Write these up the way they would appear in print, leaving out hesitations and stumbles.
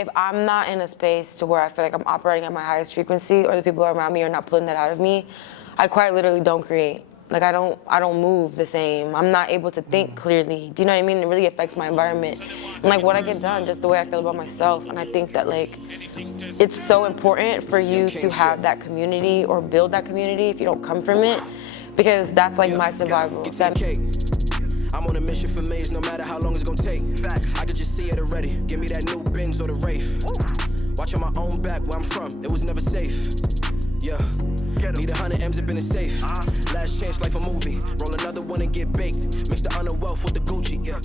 if I'm not in a space to where I feel like I'm operating at my highest frequency, or the people around me are not pulling that out of me, I quite literally don't create. Like I don't move the same. I'm not able to think clearly. Do you know what I mean? It really affects my environment. And like what I get done, just the way I feel about myself. And I think that like, it's so important for you to have that community or build that community if you don't come from it, because that's like my survival. I'm on a mission for maze, no matter how long it's gonna take. I could just see it already. Give me that new Benz or the Wraith. Watching my own back where I'm from, it was never safe. Yeah. Need 100 M's up in the safe. Last chance, life a movie. Roll another one and get baked. Mix the honor wealth with the Gucci. Yeah.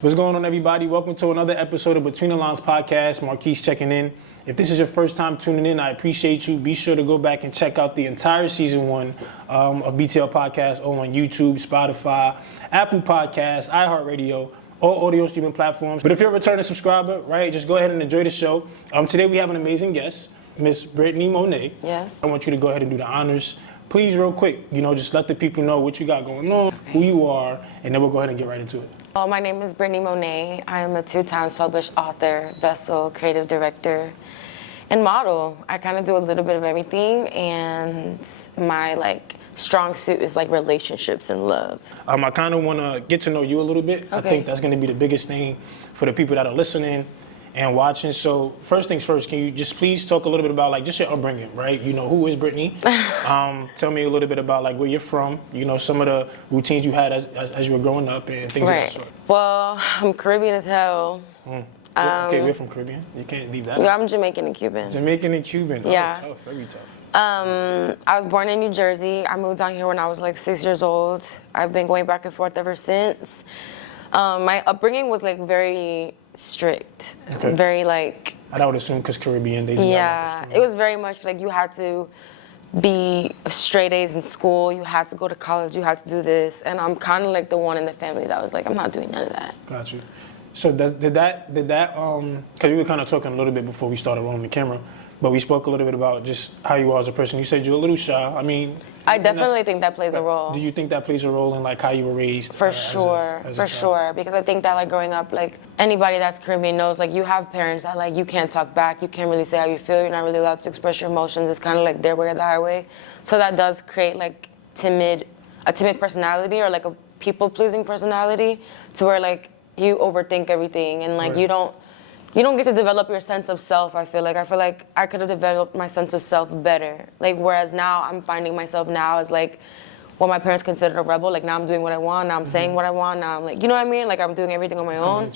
What's going on, everybody? Welcome to another episode of Between the Lines podcast. Markese checking in. If this is your first time tuning in, I appreciate you. Be sure to go back and check out the entire season 1 of BTL podcast on YouTube, Spotify, Apple Podcasts, iHeartRadio, all audio streaming platforms. But if you're a returning subscriber, right, just go ahead and enjoy the show. Today we have an amazing guest, Miss Brittany Monae. Yes. I want you to go ahead and do the honors. Please, real quick, just let the people know what you got going on, who you are, and then we'll go ahead and get right into it. Well, my name is Brittany Monae. I am a 2 times published author, vessel, creative director, and model. I kind of do a little bit of everything, and my strong suit is relationships and love. I kind of want to get to know you a little bit. Okay. I think that's going to be the biggest thing for the people that are listening and watching. So first things first, can you just please talk a little bit about just your upbringing, right? Who is Brittany? Tell me a little bit about where you're from, some of the routines you had as you were growing up and things like that sort. Well, I'm Caribbean as hell. Okay, we're from Caribbean. You can't leave that. Yeah, I'm Jamaican and Cuban. Jamaican and Cuban. Yeah. Oh, tough, very tough. I was born in New Jersey. I moved down here when I was 6 years old. I've been going back and forth ever since. My upbringing was very strict. Okay. Very I would assume because Caribbean, they do. Yeah, it was very much you had to be straight A's in school. You had to go to college. You had to do this. And I'm kind of the one in the family that was I'm not doing none of that. Got you. So did that because we were kind of talking a little bit before we started rolling the camera, but we spoke a little bit about just how you are as a person. You said you're a little shy. I definitely think that plays a role. Do you think that plays a role in how you were raised? For sure, because I think that growing up, anybody that's Caribbean knows, you have parents that you can't talk back, you can't really say how you feel, you're not really allowed to express your emotions. It's kind of their way or the highway. So that does create a timid personality or a people-pleasing personality, to where you overthink everything and right. you don't get to develop your sense of self. I feel like I could have developed my sense of self better. Whereas now I'm finding myself now as what my parents considered a rebel. Now I'm doing what I want. Now I'm saying what I want. Now I'm you know what I mean? I'm doing everything on my own.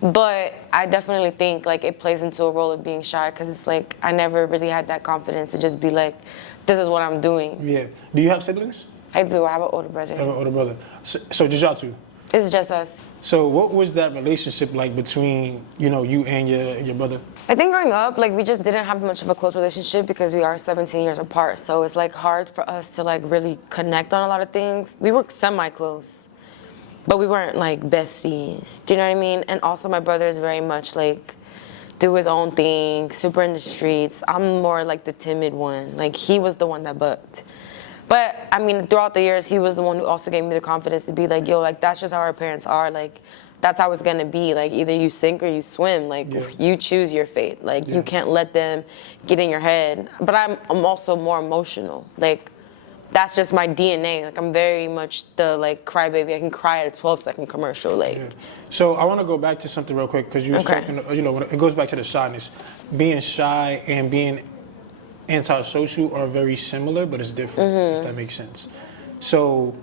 But I definitely think it plays into a role of being shy, because it's I never really had that confidence to just be this is what I'm doing. Yeah. Do you have siblings? I do. I have an older brother. I have an older brother. So just y'all two? It's just us. So what was that relationship between, you and your brother? I think growing up, we just didn't have much of a close relationship because we are 17 years apart. So it's hard for us to really connect on a lot of things. We were semi-close, but we weren't besties. Do you know what I mean? And also my brother is very much do his own thing, super in the streets. I'm more the timid one. He was the one that bucked. But, throughout the years, he was the one who also gave me the confidence to be yo, that's just how our parents are. That's how it's going to be. Either you sink or you swim. You choose your fate. You can't let them get in your head. But I'm also more emotional. That's just my DNA. I'm very much the, crybaby. I can cry at a 12-second commercial. Yeah. So I want to go back to something real quick, because you were talking, it goes back to the shyness. Being shy and being antisocial are very similar, but it's different, if that makes sense. So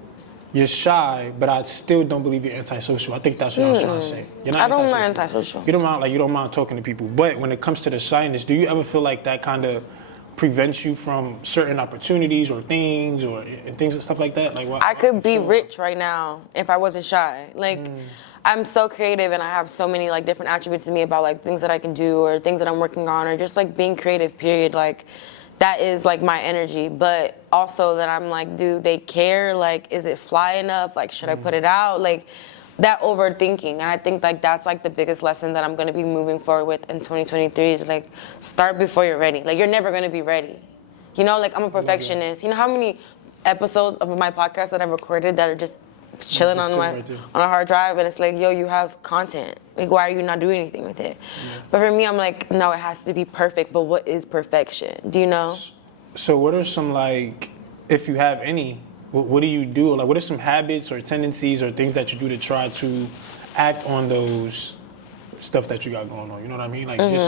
you're shy, but I still don't believe you're antisocial. I think that's what I was trying to say. You're not don't mind antisocial. You don't mind talking to people. But when it comes to the shyness, do you ever feel that kind of prevents you from certain opportunities or things and stuff like that? I could be rich right now if I wasn't shy. I'm so creative, and I have so many different attributes in me about things that I can do or things that I'm working on, or just being creative, period. That is my energy. But also that I'm do they care? Is it fly enough? Should I put it out? That overthinking. And I think that's the biggest lesson that I'm going to be moving forward with in 2023 is start before you're ready. You're never going to be ready. I'm a perfectionist. You know how many episodes of my podcast that I've recorded that are just It's chilling on right on a hard drive, and it's like, yo, you have content. Like, why are you not doing anything with it? But for me, I'm like, no, it has to be perfect. But what is perfection? Do you know? So what are some, like, if you have any, what do you do? Like, what are some habits or tendencies or things that you do to try to act on those stuff that you got going on? You know what I mean? Like, just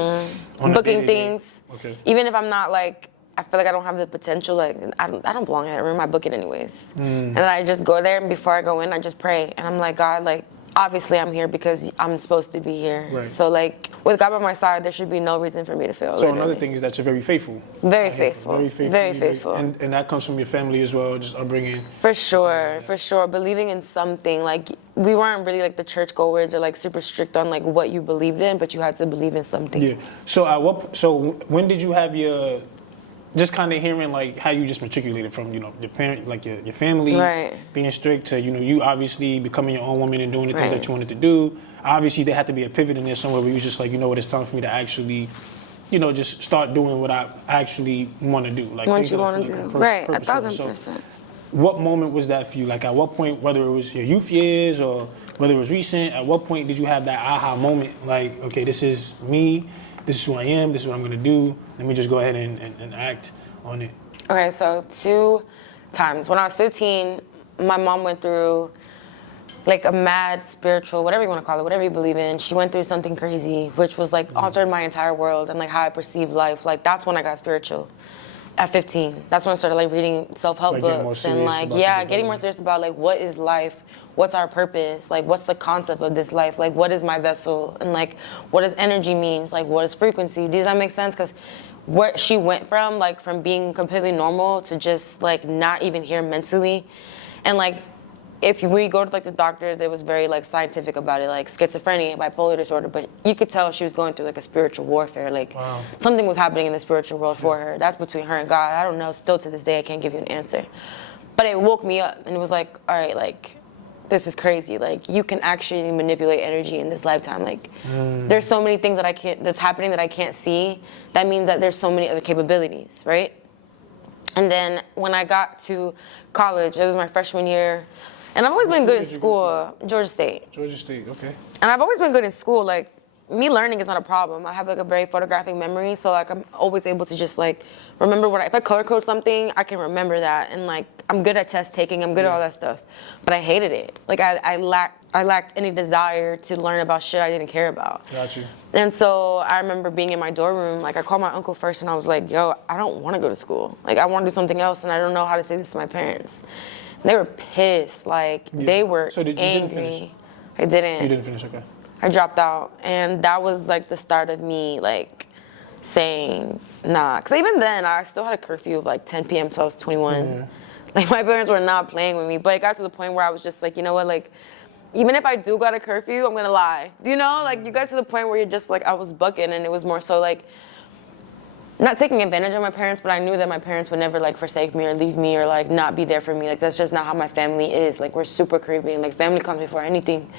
on a Booking day-to-day. things. Okay. Even if I'm not like, I feel like I don't have the potential. Like, I don't belong in that room. I book it anyways. And then I just go there, and before I go in, I just pray. And I'm like, God, like, obviously I'm here because I'm supposed to be here. Right. So like, with God by my side, there should be no reason for me to fail. So another thing is that you're very faithful. Very faithful. Very faithful. Very faithful. And that comes from your family as well, just upbringing. For sure, for sure. Believing in something. Like, we weren't really like the churchgoers or like super strict on like what you believed in, but you had to believe in something. Yeah. So when did you have your, just kind of hearing like how you just matriculated from, you know, your parent, like your family Right. being strict to, you know, you obviously becoming your own woman and doing the things Right. that you wanted to do. Obviously there had to be a pivot in there somewhere where you was just like, you know what, it's time for me to actually, you know, just start doing what I actually want to do. Like What things you that I want to feel do. like are Right, purposeful. 1,000%. So what moment was that for you? Like at what point, whether it was your youth years or whether it was recent, at what point did you have that aha moment? Like, okay, this is me, this is who I am, this is what I'm going to do. Let me just go ahead and act on it. Okay, so 2 times. When I was 15, my mom went through like a mad spiritual, whatever you want to call it, whatever you believe in. She went through something crazy, which was like altered my entire world and like how I perceive life. Like that's when I got spiritual. At 15, that's when I started like reading self-help Like getting more books and serious like, about yeah, the getting more serious about like what is life, what's our purpose, like what's the concept of this life, like what is my vessel, and like what does energy means, like what is frequency. Does that make sense? Because where she went from, like from being completely normal to just like not even here mentally, and like if we go to like the doctors, they was very like scientific about it, like schizophrenia, bipolar disorder, but you could tell she was going through like a spiritual warfare, like something was happening in the spiritual world for her. That's between her and God. I don't know, still to this day I can't give you an answer. But it woke me up and it was like, all right, like this is crazy. Like you can actually manipulate energy in this lifetime. Like there's so many things that's happening that I can't see. That means that there's so many other capabilities, right? And then when I got to college, it was my freshman year, and I've always been good in school, Georgia State. Georgia State, okay. And I've always been good in school. Like, me learning is not a problem. I have like a very photographic memory, so like I'm always able to just like remember if I color code something, I can remember that. And like I'm good at test taking, I'm good at all that stuff. But I hated it. Like I lacked any desire to learn about shit I didn't care about. Got you. And so I remember being in my dorm room, like I called my uncle first and I was like, yo, I don't want to go to school. Like I want to do something else and I don't know how to say this to my parents. And they were pissed, like they were So you angry. didn't finish? I didn't. You didn't finish, okay. I dropped out, and that was like the start of me like saying nah. Cause even then, I still had a curfew of like 10 p.m. till I was 21. Yeah. Like my parents were not playing with me, but it got to the point where I was just like, you know what, like even if I do got a curfew, I'm gonna lie. Do you know? Like you got to the point where you're just like I was bucking, and it was more so like not taking advantage of my parents, but I knew that my parents would never like forsake me or leave me or like not be there for me. Like that's just not how my family is. Like we're super Caribbean. Like family comes before anything.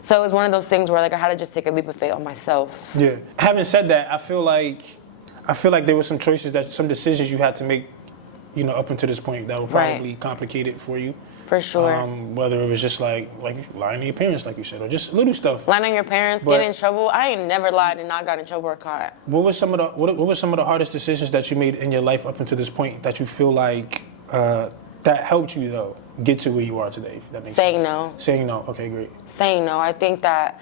So it was one of those things where like I had to just take a leap of faith on myself. Yeah. Having said that, I feel like there were some some decisions you had to make, you know, up until this point that were probably complicated for you. For sure. Whether it was just like lying to your parents, like you said, or just little stuff. Lying on your parents, getting in trouble. I ain't never lied and not got in trouble or caught. What were some of the hardest decisions that you made in your life up until this point that you feel like that helped you though get to where you are today? If that makes Saying sense. no. Saying no. Okay, great. Saying no. I think that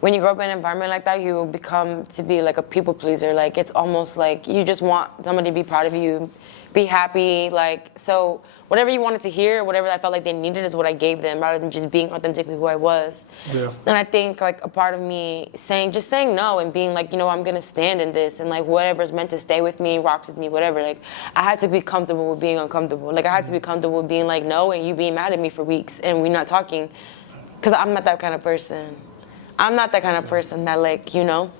when you grow up in an environment like that, you become to be like a people pleaser. Like it's almost like you just want somebody to be proud of you, be happy. Like so. Whatever you wanted to hear, whatever I felt like they needed is what I gave them rather than just being authentically who I was. Yeah. And I think like a part of me saying no and being like, you know, I'm gonna stand in this and like whatever's meant to stay with me, rocks with me, whatever. Like I had to be comfortable with being uncomfortable. Like I had to be comfortable with being like no and you being mad at me for weeks and we not talking. Cause I'm not that kind of person. I'm not that kind of person that like, you know,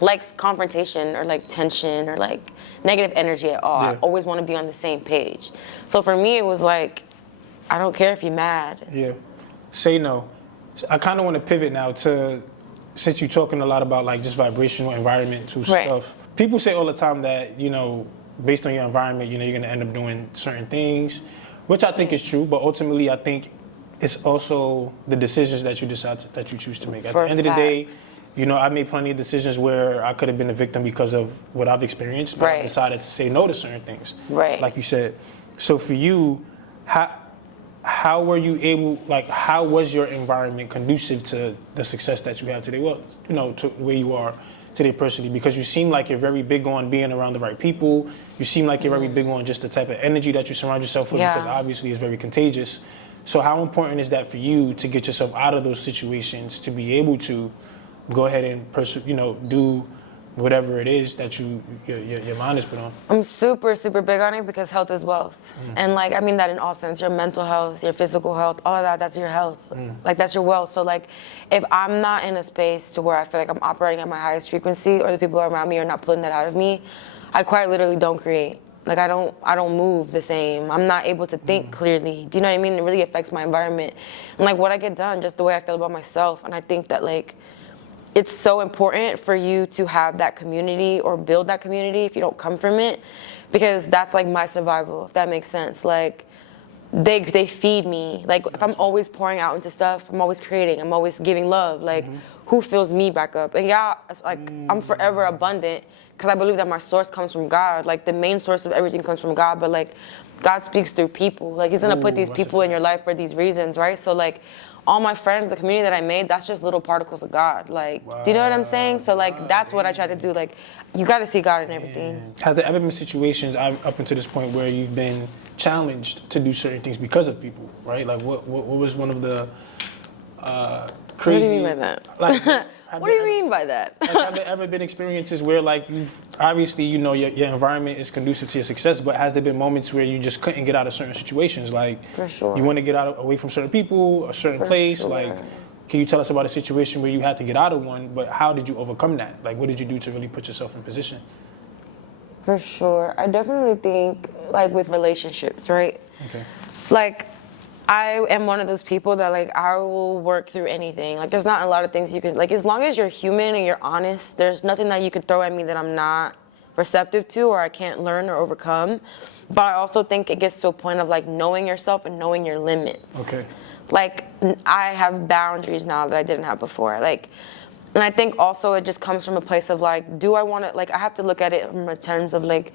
likes confrontation or like tension or like negative energy at all. Yeah. I always want to be on the same page. So for me, it was like, I don't care if you're mad. Yeah. Say no. I kind of want to pivot now to, since you're talking a lot about like just vibrational environmental stuff. People say all the time that, you know, based on your environment, you know, you're going to end up doing certain things, which I think is true. But ultimately, I think it's also the decisions that you that you choose to make. At For the end of the day, facts. you know, I made plenty of decisions where I could have been a victim because of what I've experienced, but I Right. decided to say no to certain things. Right. Like you said. So for you, how were you able, like, how was your environment conducive to the success that you have today? Well, you know, to where you are today personally, because you seem like you're very big on being around the right people. You seem like you're very big on just the type of energy that you surround yourself with, Yeah. because obviously it's very contagious. So how important is that for you to get yourself out of those situations, to be able to go ahead and do whatever it is that your mind is put on? I'm super, super big on it because health is wealth. And like, I mean that in all sense, your mental health, your physical health, all of that, that's your health. Like that's your wealth. So like, if I'm not in a space to where I feel like I'm operating at my highest frequency, or the people around me are not pulling that out of me, I quite literally don't create. Like I don't move the same. I'm not able to think clearly. Do you know what I mean? It really affects my environment. And like what I get done, just the way I feel about myself. And I think that like, it's so important for you to have that community or build that community if you don't come from it, because that's like my survival, if that makes sense. Like they feed me. Like if I'm always pouring out into stuff, I'm always creating, I'm always giving love, like who fills me back up? And yeah, it's like I'm forever abundant because I believe that my source comes from God. Like the main source of everything comes from God, but like God speaks through people. Like he's gonna put these people in your life for these reasons, right? So like all my friends, the community that I made, that's just little particles of God. Like, do you know what I'm saying? So like, that's what I try to do. Like, you got to see God in everything. Has there ever been situations up until this point where you've been challenged to do certain things because of people, right? Like, what was one of the crazy? What do you mean by that? Like, What do you mean by that? Like, have there ever been experiences where, like, you've obviously, you know, your environment is conducive to your success, but has there been moments where you just couldn't get out of certain situations? Like, For sure. you want to get away from certain people, a certain place. sure. Like, can you tell us about a situation where you had to get out of one, but how did you overcome that? Like, what did you do to really put yourself in position? For sure. I definitely think, like, with relationships, right? Okay. Like, I am one of those people that, like, I will work through anything. Like, there's not a lot of things you can, like, as long as you're human and you're honest, there's nothing that you could throw at me that I'm not receptive to or I can't learn or overcome. But I also think it gets to a point of, like, knowing yourself and knowing your limits. Okay. Like, I have boundaries now that I didn't have before. Like, and I think also it just comes from a place of, like, do I want to, like, I have to look at it from a terms of, like,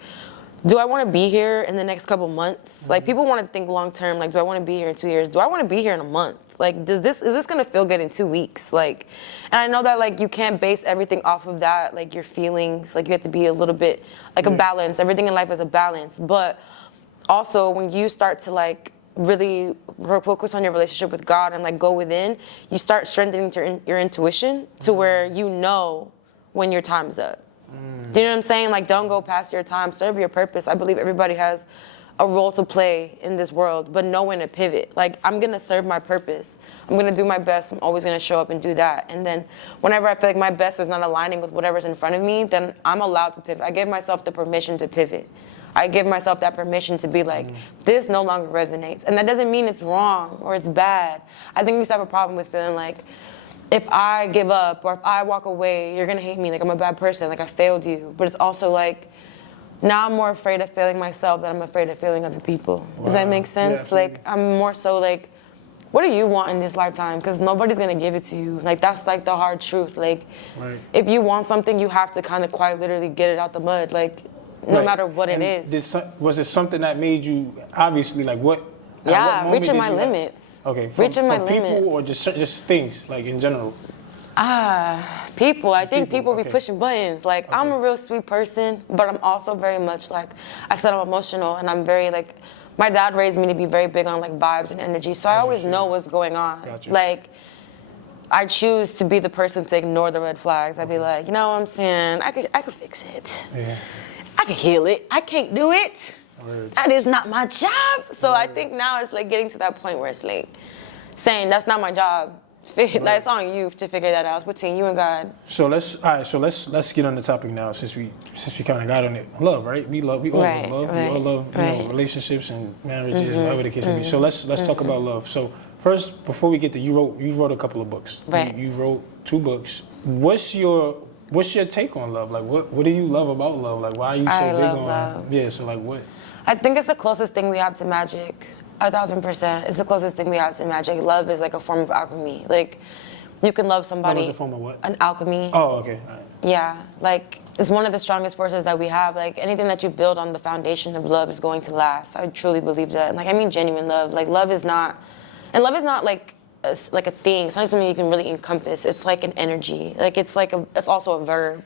do I want to be here in the next couple months? Like, people want to think long term, like, do I want to be here in 2 years? Do I want to be here in a month? Like, is this going to feel good in 2 weeks? Like, and I know that, like, you can't base everything off of that, like, your feelings. Like, you have to be a little bit, like, a balance. Everything in life is a balance. But also, when you start to, like, really focus on your relationship with God and, like, go within, you start strengthening your intuition to where you know when your time's up. Do you know what I'm saying? Like, don't go past your time. Serve your purpose. I believe everybody has a role to play in this world, but know when to pivot. Like, I'm going to serve my purpose. I'm going to do my best. I'm always going to show up and do that. And then whenever I feel like my best is not aligning with whatever's in front of me, then I'm allowed to pivot. I give myself the permission to pivot. I give myself that permission to be like, this no longer resonates. And that doesn't mean it's wrong or it's bad. I think we used to have a problem with feeling like, if I give up or if I walk away, you're gonna hate me, like I'm a bad person, like I failed you. But it's also like, now I'm more afraid of failing myself than I'm afraid of failing other people. Does that make sense? Yeah, like, I'm more so like, what do you want in this lifetime? Because nobody's gonna give it to you. Like, that's like the hard truth. Like, if you want something, you have to kind of quite literally get it out the mud, like, no matter what it is. Was it something that made you, obviously, like, what? Yeah, reaching my limits. Okay, reaching my people limits. or just things, like, in general? People. I think people be okay. pushing buttons. Like, I'm a real sweet person, but I'm also very much like, I said I'm emotional, and I'm very like, my dad raised me to be very big on like vibes and energy, so I always know what's going on. Gotcha. Like, I choose to be the person to ignore the red flags. I'd be like, you know what I'm saying? I could fix it. Yeah. I could heal it. I can't do it. Word. That is not my job. So I think now it's like getting to that point where it's like saying that's not my job. That's on you to figure that out. It's between you and God. So let's get on the topic now, since we kind of got on it. Love, right? We all love. We all love you know, relationships and marriages, whatever the case may be. So let's talk about love. So first, before we get to, you wrote a couple of books. Right. You wrote 2 books. What's your take on love? Like, what do you love about love? Like, why are you so big love on love. Yeah, so like what? I think it's the closest thing we have to magic. 1,000%. It's the closest thing we have to magic. Love is like a form of alchemy. Like, you can love somebody. Love is a form of what? An alchemy. Oh, okay. All right. Yeah, like, it's one of the strongest forces that we have. Like, anything that you build on the foundation of love is going to last. I truly believe that. And, like, I mean genuine love. Like, love is not like a thing. It's not something you can really encompass. It's like an energy. Like, it's also a verb.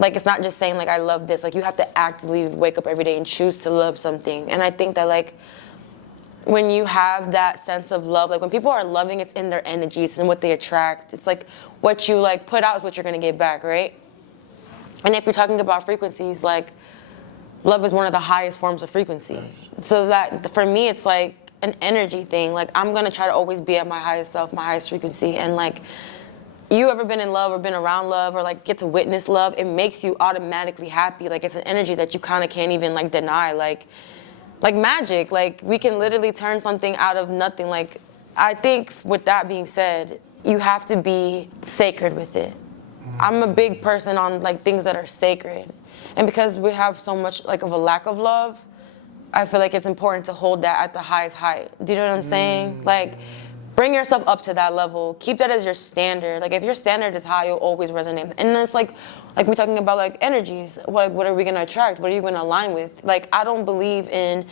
Like, it's not just saying, like, I love this. Like, you have to actively wake up every day and choose to love something. And I think that, like, when you have that sense of love, like when people are loving, it's in their energies and what they attract. It's like what you like put out is what you're gonna get back, right? And if you're talking about frequencies, like love is one of the highest forms of frequency. So that for me, it's like an energy thing. Like I'm gonna try to always be at my highest self, my highest frequency. And like, you ever been in love or been around love or like get to witness love, it makes you automatically happy. Like it's an energy that you kind of can't even like deny. Like magic, like we can literally turn something out of nothing. Like I think with that being said, you have to be sacred with it. I'm a big person on like things that are sacred. And because we have so much like of a lack of love, I feel like it's important to hold that at the highest height. Do you know what I'm saying? Like bring yourself up to that level. Keep that as your standard. Like if your standard is high, you'll always resonate. And then it's like we're talking about like energies. What are we gonna attract? What are you gonna align with? Like I don't believe in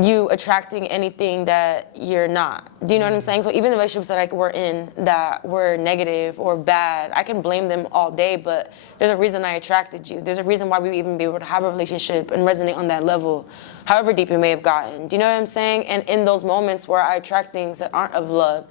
you attracting anything that you're not. Do you know what I'm saying? So even the relationships that like we're in that were negative or bad, I can blame them all day, but there's a reason I attracted you. There's a reason why we even be able to have a relationship and resonate on that level, however deep you may have gotten. Do you know what I'm saying? And in those moments where I attract things that aren't of love,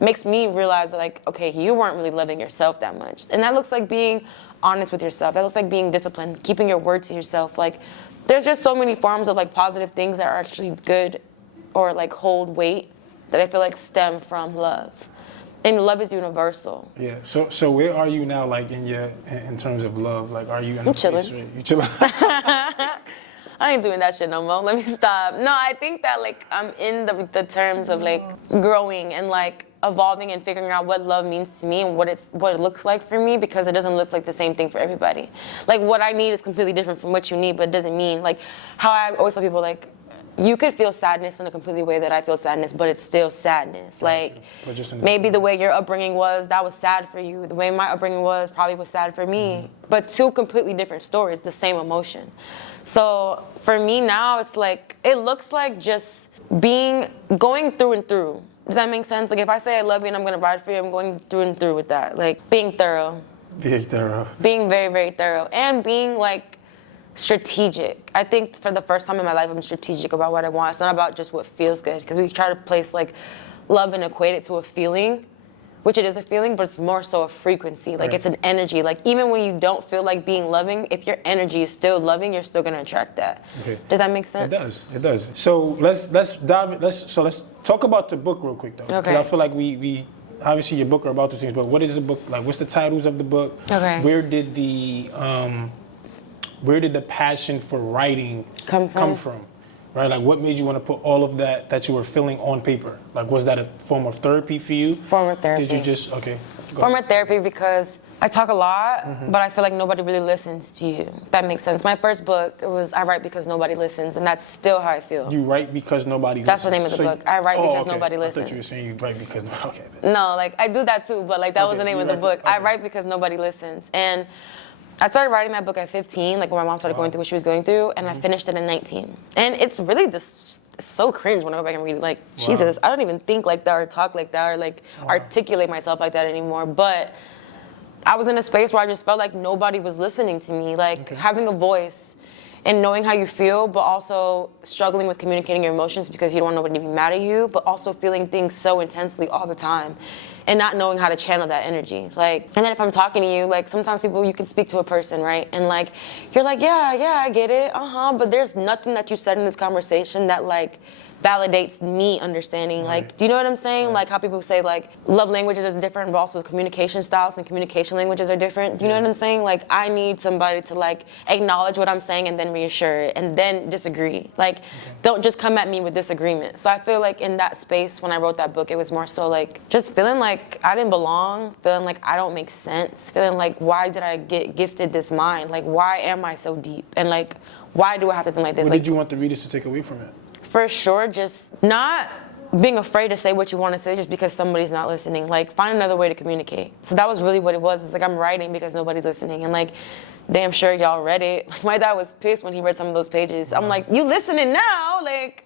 it makes me realize that like, okay, you weren't really loving yourself that much. And that looks like being honest with yourself. That looks like being disciplined, keeping your word to yourself. Like, there's just so many forms of like positive things that are actually good or like hold weight that I feel like stem from love. And love is universal. Yeah. So where are you now, like in terms of love? Like, are you? I'm chilling. You chilling? I ain't doing that shit no more. Let me stop. No, I think that like I'm in the terms of like growing and like evolving and figuring out what love means to me and what it looks like for me, because it doesn't look like the same thing for everybody. Like what I need is completely different from what you need, but it doesn't mean like how I always tell people like you could feel sadness in a completely way that I feel sadness, but it's still sadness. Like maybe the way your upbringing was, that was sad for you. The way my upbringing was probably was sad for me, but two completely different stories, the same emotion. So for me now, it's like, it looks like just going through and through. Does that make sense? Like if I say I love you and I'm gonna ride for you, I'm going through and through with that. Like being thorough. Being thorough. Being very, very thorough. And being like strategic. I think for the first time in my life, I'm strategic about what I want. It's not about just what feels good. Because we try to place like love and equate it to a feeling, which it is a feeling, but it's more so a frequency. Like it's an energy. Like even when you don't feel like being loving, if your energy is still loving, you're still gonna attract that. Okay. Does that make sense? It does. So let's talk about the book real quick though. Okay. I feel like we obviously your book are about the things, but what is the book like? What's the titles of the book? Okay. Where did the passion for writing come from? Right, like what made you want to put all of that you were feeling on paper? Like, was that a form of therapy for you? Form of therapy. Did you just Form of therapy because I talk a lot, but I feel like nobody really listens to you. If that makes sense. My first book, it was I Write Because Nobody Listens, and that's still how I feel. You write because nobody That's listens. the name of the book. I write because nobody listens. I thought you were saying you write because okay. No, like I do that too, but like that was the name of the book. I write because nobody listens, and I started writing that book at 15, like when my mom started going through what she was going through, and I finished it at 19. And it's really so cringe when I go back and read it. Like, Jesus, I don't even think like that or talk like that or like articulate myself like that anymore. But I was in a space where I just felt like nobody was listening to me. Like having a voice and knowing how you feel, but also struggling with communicating your emotions because you don't want nobody to be mad at you, but also feeling things so intensely all the time and not knowing how to channel that energy. Like, and then if I'm talking to you, like sometimes you can speak to a person, right? And like, you're like, yeah, I get it, but there's nothing that you said in this conversation that like validates me understanding. Like, do you know what I'm saying? Like how people say like love languages are different, but also communication styles and communication languages are different. Do you know what I'm saying? Like I need somebody to like acknowledge what I'm saying and then reassure it and then disagree. Like don't just come at me with disagreement. So I feel like in that space when I wrote that book, it was more so like just feeling like I didn't belong, feeling like I don't make sense, feeling like why did I get gifted this mind? Like why am I so deep? And like why do I have to think like this? What like, did you want the readers to take away from it? for sure, just not being afraid to say what you want to say just because somebody's not listening. Like, find another way to communicate. So that was really what it was. It's like, I'm writing because nobody's listening. And like, damn sure y'all read it. Like, my dad was pissed when he read some of those pages. I'm like, you listening now? Like,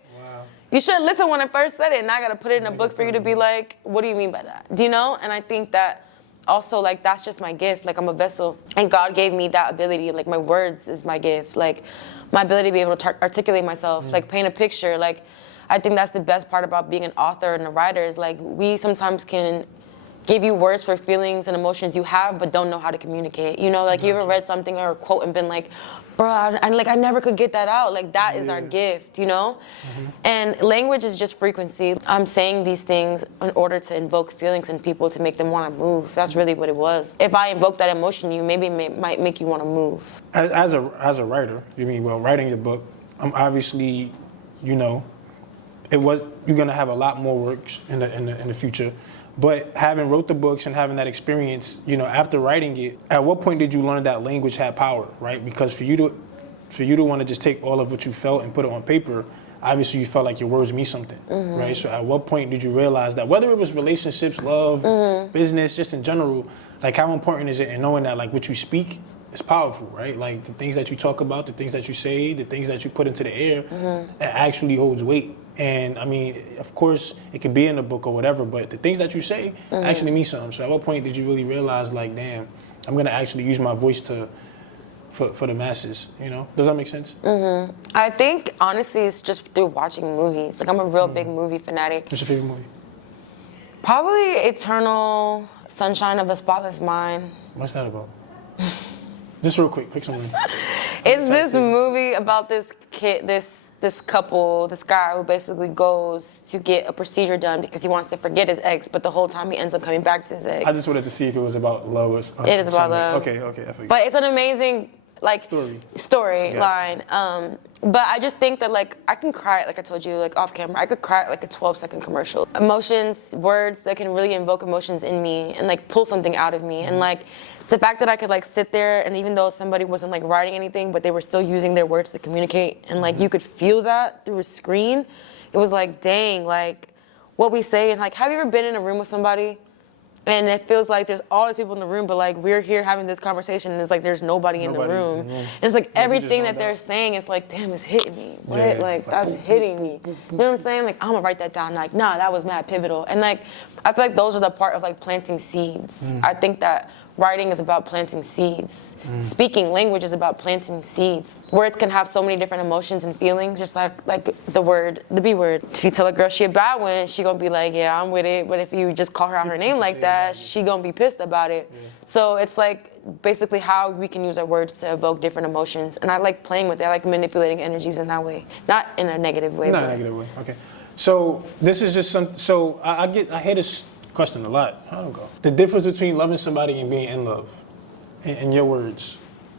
you should listen when I first said it, and I got to put it in a book for you to be like, what do you mean by that? Do you know? And I think that also, like, that's just my gift. Like, I'm a vessel, and God gave me that ability. Like, my words is my gift. Like, my ability to be able to articulate myself, like, paint a picture. Like, I think that's the best part about being an author and a writer is, like, we sometimes can give you words for feelings and emotions you have but don't know how to communicate. You know, like, you ever read something or a quote and been like, bro, I never could get that out. Like, that is our gift, you know? And language is just frequency. I'm saying these things in order to invoke feelings in people to make them want to move. That's really what it was. If I invoke that emotion, you maybe might make you want to move. As a writer, you mean, well, writing your book, I'm obviously, you know, you're gonna have a lot more works in the future. But having wrote the books and having that experience, you know, after writing it, at what point did you learn that language had power, right? Because for you to want to just take all of what you felt and put it on paper, obviously you felt like your words mean something, right? So at what point did you realize that, whether it was relationships, love, business, just in general, like, how important is it in knowing that, like, what you speak is powerful, right? Like, the things that you talk about, the things that you say, the things that you put into the air, it actually holds weight. And I mean, of course, it could be in a book or whatever, but the things that you say actually mean something. So at what point did you really realize, like, damn, I'm gonna actually use my voice for the masses, you know? Does that make sense? I think, honestly, it's just through watching movies. Like, I'm a real big movie fanatic. What's your favorite movie? Probably Eternal Sunshine of the Spotless Mind. What's that about? Just real quick summary. It's this movie about this kid, this couple, this guy who basically goes to get a procedure done because he wants to forget his ex, but the whole time he ends up coming back to his ex. I just wanted to see if it was about love or something. It is about love. Okay, I figured. But it's an amazing, like, storyline. But I just think that, like, I can cry, like I told you, like, off camera. I could cry at, like, a 12-second commercial. Emotions, words that can really invoke emotions in me and, like, pull something out of me. And, like, the fact that I could, like, sit there, and even though somebody wasn't, like, writing anything, but they were still using their words to communicate, and, like, you could feel that through a screen, it was like, dang, like, what we say. And, like, have you ever been in a room with somebody and it feels like there's all these people in the room, but, like, we're here having this conversation and it's like there's nobody in the room. And it's like everything that they're saying is like, damn, it's hitting me. What? Yeah. Like, that's hitting me. You know what I'm saying? Like, I'm gonna write that down. Like, nah, that was mad pivotal. And, like, I feel like those are the part of, like, planting seeds. I think that writing is about planting seeds. Speaking language is about planting seeds. Words can have so many different emotions and feelings, just like the B word. If you tell a girl she a bad one, she gonna be like, yeah, I'm with it. But if you just call her out her name like that, she gonna be pissed about it. So it's like basically how we can use our words to evoke different emotions. And I like playing with it. I like manipulating energies in that way. Not in a negative way. Not a negative way, okay. So this is just I hear this question a lot. I don't go. The difference between loving somebody and being in love, in your words.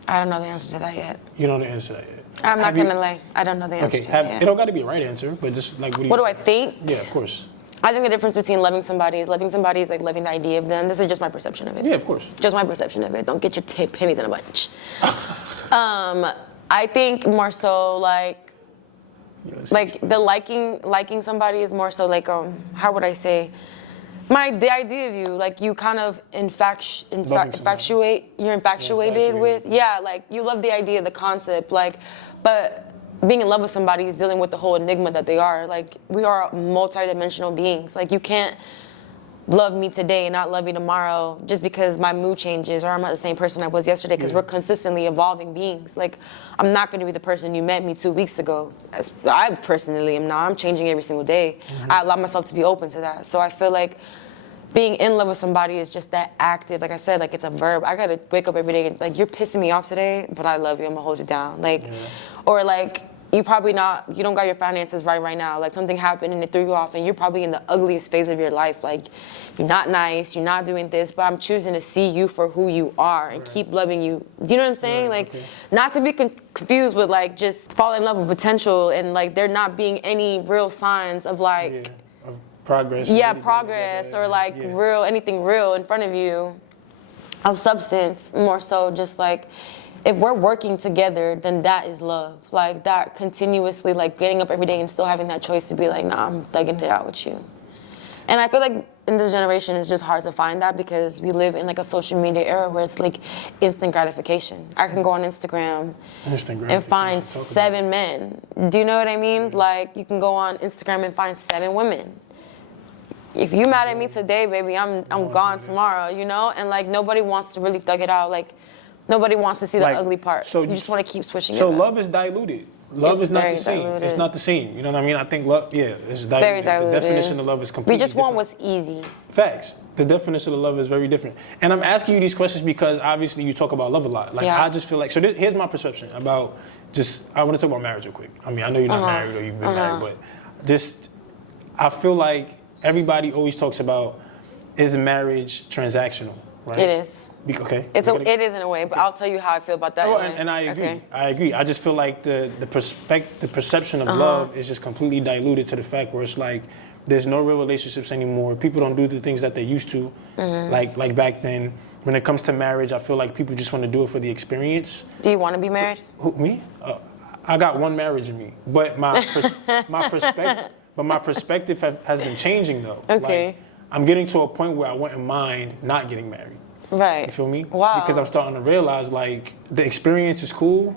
I don't know the answer to that yet. You don't know the answer to that yet. I'm not gonna lie. I don't know the answer to that yet. It don't got to be a right answer, but just like what do I think? Yeah, of course. I think the difference between loving somebody is like loving the idea of them. This is just my perception of it. Yeah, of course. Just my perception of it. Don't get your pennies in a bunch. I think more so like the liking somebody is more so like how would I say? The idea of you, like you kind of infatuate. You're infatuated with. Yeah, like you love the idea, the concept, like, but being in love with somebody is dealing with the whole enigma that they are. Like, we are multidimensional beings. Like, you can't love me today and not love me tomorrow just because my mood changes or I'm not the same person I was yesterday, because we're consistently evolving beings. Like, I'm not going to be the person you met me 2 weeks ago. I personally am not. I'm changing every single day. I allow myself to be open to that. So I feel like being in love with somebody is just that active. Like I said, like it's a verb. I got to wake up every day and like, you're pissing me off today, but I love you. I'm going to hold you down. Like, or like, you don't got your finances right now. Like something happened and it threw you off and you're probably in the ugliest phase of your life. Like you're not nice, you're not doing this, but I'm choosing to see you for who you are and keep loving you. Do you know what I'm saying? Like not to be confused with like just fall in love with potential and like there not being any real signs of like of progress. Progress or like anything real in front of you of substance. More so just like if we're working together, then that is love. Like that continuously, like getting up every day and still having that choice to be like, nah, I'm thugging it out with you. And I feel like in this generation, it's just hard to find that because we live in like a social media era where it's like instant gratification. I can go on Instagram and find 7 men. Do you know what I mean? Like you can go on Instagram and find 7 women. If you mad at me today, baby, I'm gone tomorrow, you know? And like nobody wants to really thug it out. Like nobody wants to see the ugly part. So you just want to keep switching it up. So love is diluted. Love is not the same. Diluted. It's not the same. You know what I mean? I think love, it's diluted. Very diluted. The definition of love is completely We just want different. what's easy. Facts. The definition of love is very different. And I'm asking you these questions because obviously you talk about love a lot. Like I just feel like, so here's my perception about I want to talk about marriage real quick. I mean, I know you're not married or you've been married, but I feel like everybody always talks about, is marriage transactional, right? It is. Okay. It is in a way, but I'll tell you how I feel about that. And I agree. Okay. I agree. I just feel like the perception of love is just completely diluted to the fact where it's like there's no real relationships anymore. People don't do the things that they used to, like back then. When it comes to marriage, I feel like people just want to do it for the experience. Do you want to be married? Who, me? I got one marriage in me, but my perspective has been changing though. Okay. Like, I'm getting to a point where I wouldn't mind not getting married. Right. You feel me? Wow. Because I'm starting to realize like the experience is cool,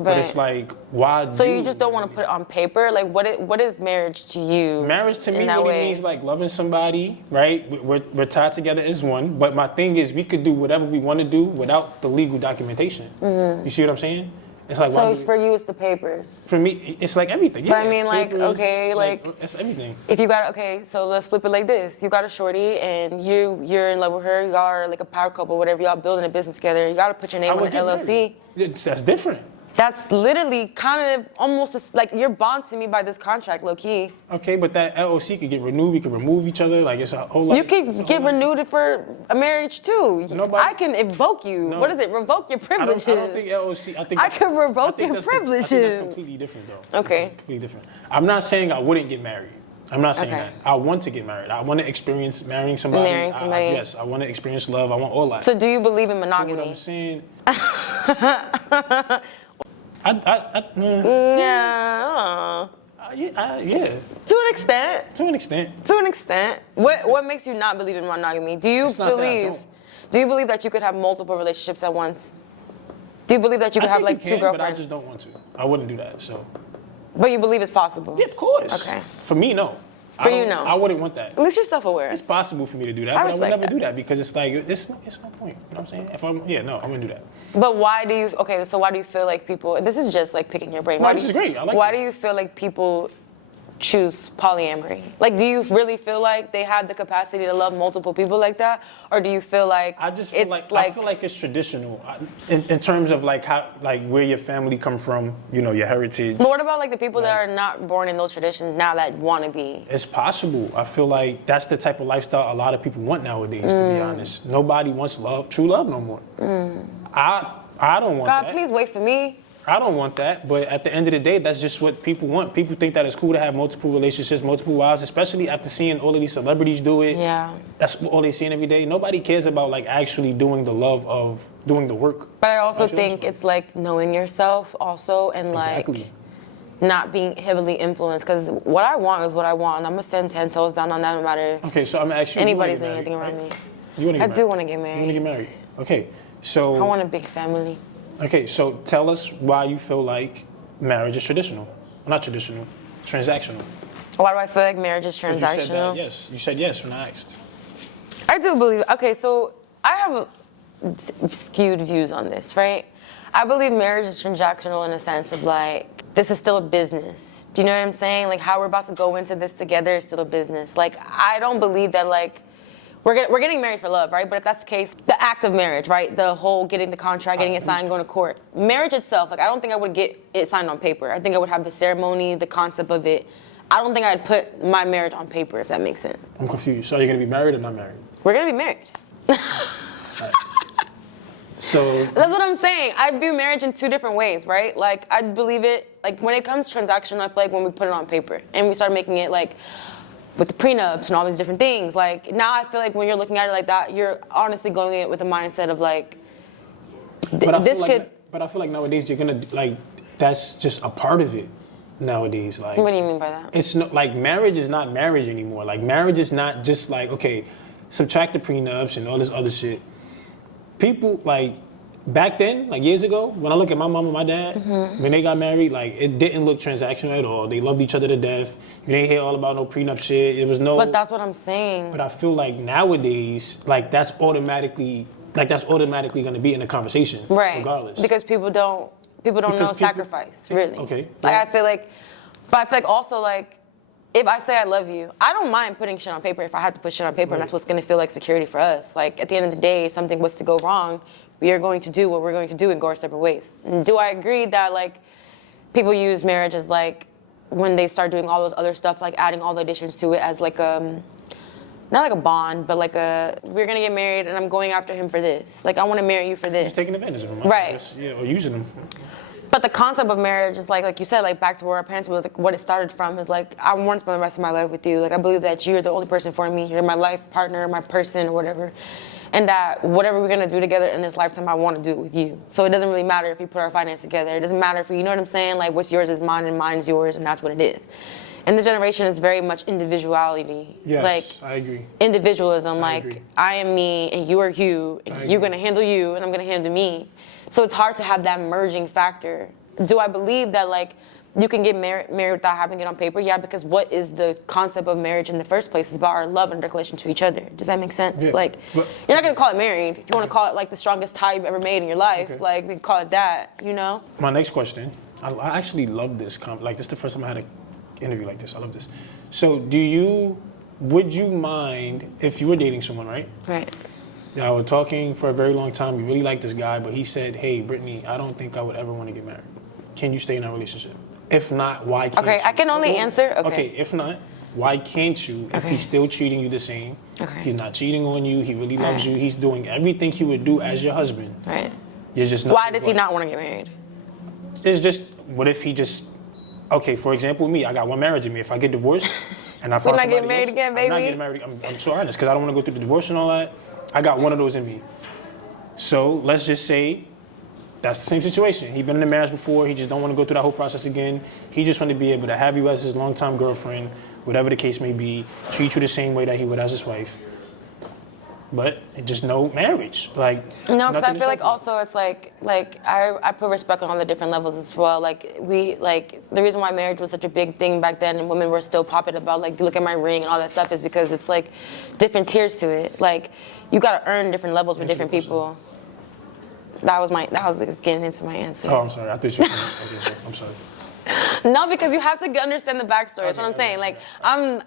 but it's like why? So you just don't want to put it on paper? Like what is marriage to you? Marriage to me really means like loving somebody, right? We're tied together as one. But my thing is we could do whatever we want to do without the legal documentation. You see what I'm saying? It's like so for you, it's the papers. For me, it's like everything. Yeah, but I mean, like, papers, okay, like it's everything. If you got so let's flip it like this: you got a shorty, and you're in love with her. Y'all are like a power couple, whatever. Y'all building a business together. You got to put your name on the LLC. That's different. That's literally kind of almost like you're bound to me by this contract, low key. Okay, but that LLC could get renewed. We can remove each other. Like it's a whole lot. You can get renewed for a marriage too. I can invoke you. No. What is it? Revoke your privileges. I don't think LLC. I can revoke your privileges. I think that's completely different though. Okay. Completely different. I'm not saying I wouldn't get married. I'm not saying that. I want to get married. I want to experience marrying somebody. Yes, I want to experience love. I want all that. So do you believe in monogamy? What I'm saying. Yeah. To an extent. To an extent. To an extent. What makes you not believe in monogamy? Do you believe that you could have multiple relationships at once? Do you believe that you could have like 2 girlfriends? But I just don't want to. I wouldn't do that. So. But you believe it's possible? Yeah, of course. Okay. For me, no. For you, no. I wouldn't want that. At least you're self-aware. It's possible for me to do that, but I would never do that because it's like it's no point. You know what I'm saying? I wouldn't do that. But why do you feel like people? And this is just like picking your brain. This is great. I like why do you feel like people choose polyamory? Like, do you really feel like they have the capacity to love multiple people like that, or do you feel like I feel like it's traditional in terms of like how where your family come from, you know, your heritage. But what about like the people that are not born in those traditions now that want to be? It's possible. I feel like that's the type of lifestyle a lot of people want nowadays. To be honest, nobody wants true love no more. I don't want that. God, please wait for me. I don't want that, but at the end of the day, that's just what people want. People think that it's cool to have multiple relationships, multiple wives, especially after seeing all of these celebrities do it. Yeah. That's all they're seeing every day. Nobody cares about like actually doing the love of doing the work. But I also think it's like knowing yourself also and like not being heavily influenced. Because what I want is what I want, and I'm gonna stand 10 toes down on that no matter Okay, so I'm actually anybody's doing anything around me. You want to get married? I do want to get married. You want to get married? Okay, so I want a big family. Okay, so tell us why you feel like marriage is traditional. Not traditional, transactional. Why do I feel like marriage is transactional? You said that, yes. You said yes when I asked. I do believe, okay, so I have skewed views on this, right? I believe marriage is transactional in a sense of like, this is still a business. Do you know what I'm saying? Like how we're about to go into this together is still a business. Like I don't believe that like, we're getting married for love, right? But if that's the case, the act of marriage, right? The whole getting the contract, getting it signed, going to court. Marriage itself, like I don't think I would get it signed on paper. I think I would have the ceremony, the concept of it. I don't think I'd put my marriage on paper, if that makes sense. I'm confused. So are you going to be married or not married? We're going to be married. Right. So that's what I'm saying. I view marriage in 2 different ways, right? Like I believe it, like when it comes to transactional, I feel like when we put it on paper and we start making it like, with the prenups and all these different things. Like now I feel like when you're looking at it like that, you're honestly going in with a mindset of like, this could But I feel like nowadays you're gonna like that's just a part of it. Nowadays, like What do you mean by that? it's not like marriage is not marriage anymore. Like marriage is not just like okay, subtract the prenups and all this other shit. People like back then, like years ago, when I look at my mom and my dad, when they got married, like it didn't look transactional at all. They loved each other to death. You didn't hear all about no prenup shit. It was no. But that's what I'm saying. But I feel like nowadays, like that's automatically gonna be in the conversation, Right. regardless. Because people don't know sacrifice, really. Okay. Like I feel like also like if I say I love you, I don't mind putting shit on paper if I have to put shit on paper, and that's what's gonna feel like security for us. Like at the end of the day, if something was to go wrong, we are going to do what we're going to do and go our separate ways. And do I agree that like people use marriage as like when they start doing all those other stuff, like adding all the additions to it as like not like a bond, but like we're gonna get married and I'm going after him for this. Like I want to marry you for this. Just taking advantage of them, right? Guess, yeah, or using them. But the concept of marriage is like you said, like back to where our parents were, like what it started from is like I want to spend the rest of my life with you. Like I believe that you're the only person for me. You're my life partner, my person, or whatever. And that whatever we're gonna do together in this lifetime, I want to do it with you. So it doesn't really matter if we put our finances together. It doesn't matter if you know what I'm saying. Like what's yours is mine and mine's yours, and that's what it is. And this generation is very much individuality. Yes, like I agree. Individualism. I agree. I am me and you are you. And you're gonna handle you and I'm gonna handle me. So it's hard to have that merging factor. Do I believe that like you can get married without having it on paper? Yeah, because what is the concept of marriage in the first place? It's about our love and relation to each other. Does that make sense? Yeah, like but, you're not gonna call it married. If you wanna call it like the strongest tie you've ever made in your life, like we can call it that, you know? My next question, I actually love this. Like this is the first time I had an interview like this. I love this. So would you mind if you were dating someone, right? Right. Y'all were talking for a very long time. You really like this guy, but he said, hey, Brittany, I don't think I would ever want to get married. Can you stay in that relationship? If not, why can't you? Okay, I can only answer. Okay, if not, why can't you if he's still treating you the same? Okay. He's not cheating on you. He really loves you. He's doing everything he would do as your husband. Right. You're just not. Why does he not want to get married? It's just, what if he just, okay, for example, me, I got one marriage in me. If I get divorced and I find not somebody getting married else, again, I'm baby. not getting married. I'm so honest, because I don't want to go through the divorce and all that. I got one of those in me. So let's just say that's the same situation. He's been in a marriage before. He just don't want to go through that whole process again. He just want to be able to have you as his longtime girlfriend, whatever the case may be, treat you the same way that he would as his wife. But just no marriage. Like No, because I feel like nothing also it's like I put respect on all the different levels as well. Like the reason why marriage was such a big thing back then and women were still popping about like look at my ring and all that stuff is because it's like different tiers to it. Like you gotta earn different levels with different people. That was just getting into my answer. Oh, I'm sorry. I thought you were okay, I'm sorry. No, because you have to understand the backstory. That's what I'm saying. Like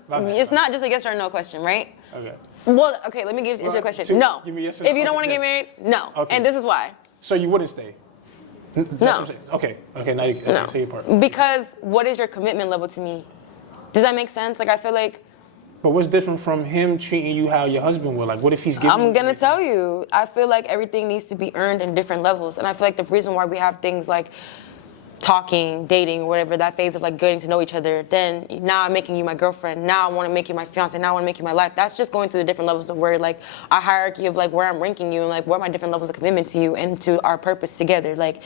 it's not just a yes or no question, right? Okay. Well, okay, let me get into the question. No. Give me yes or if no. you don't Okay, want to get married, no. Okay. And this is why. So you wouldn't stay? That's what I'm saying. Okay, now you can say your part. Because what is your commitment level to me? Does that make sense? Like I feel like But what's different from him treating you how your husband would? Like what if he's giving I'm gonna tell you, I feel like everything needs to be earned in different levels. And I feel like the reason why we have things like talking, dating, whatever, that phase of like getting to know each other, then now I'm making you my girlfriend, now I want to make you my fiance, now I want to make you my life. That's just going through the different levels of where like our hierarchy of like where I'm ranking you and like what are my different levels of commitment to you and to our purpose together. Like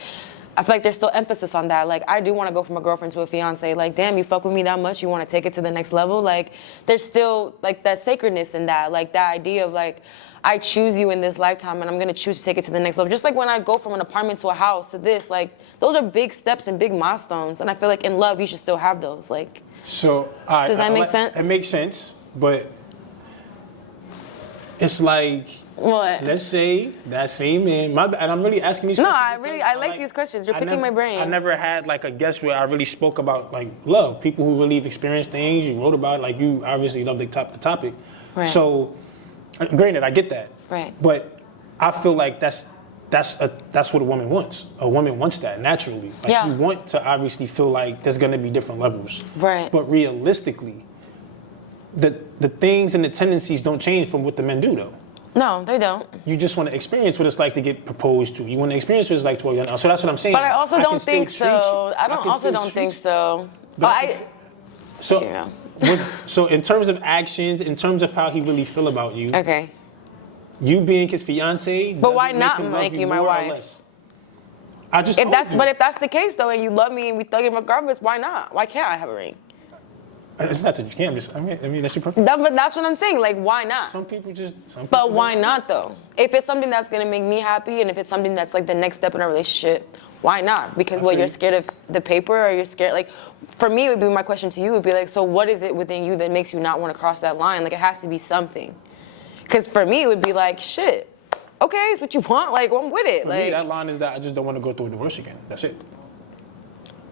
I feel like there's still emphasis on that. Like I do want to go from a girlfriend to a fiance. Like damn, you fuck with me that much, you want to take it to the next level. Like there's still like that sacredness in that. Like that idea of like I choose you in this lifetime and I'm gonna choose to take it to the next level. Just like when I go from an apartment to a house to this, like those are big steps and big milestones. And I feel like in love you should still have those. Like So does that make sense? It makes sense, but it's like what? let's say that same man, and I'm really asking these No, questions. I like these questions. You're picking my brain. I never had like a guest where I really spoke about like love. People who really have experienced things, you wrote about it, like you obviously love the topic. Right. So granted, I get that. Right. But I feel like that's what a woman wants. A woman wants that naturally. Like Yeah. you want to obviously feel like there's gonna be different levels. Right. But realistically, the things and the tendencies don't change from what the men do though. No, they don't. You just want to experience what it's like to get proposed to. You want to experience what it's like to a young. So that's what I'm saying. But I also can don't still think treat so. you- I don't can also still don't treat think you. so. But I So, Yeah. so in terms of actions, in terms of how he really feel about you, okay. you being his fiance, But why doesn't not him make love you my more or wife? less. I just told you. But if that's the case though, and you love me and we thugging regardless, why not? Why can't I have a ring? It's not that you can't. I mean, that's your preference. But that's what I'm saying. Like, why not? But why not though? If it's something that's gonna make me happy, and if it's something that's like the next step in a relationship, why not? Because you're scared of the paper, or you're scared. Like, for me, it would be my question to you would be like, so what is it within you that makes you not want to cross that line? Like, it has to be something. Because for me, it would be like, shit. Okay, it's what you want. Like, I'm with it. For like, me, that line is that I just don't want to go through a divorce again. That's it.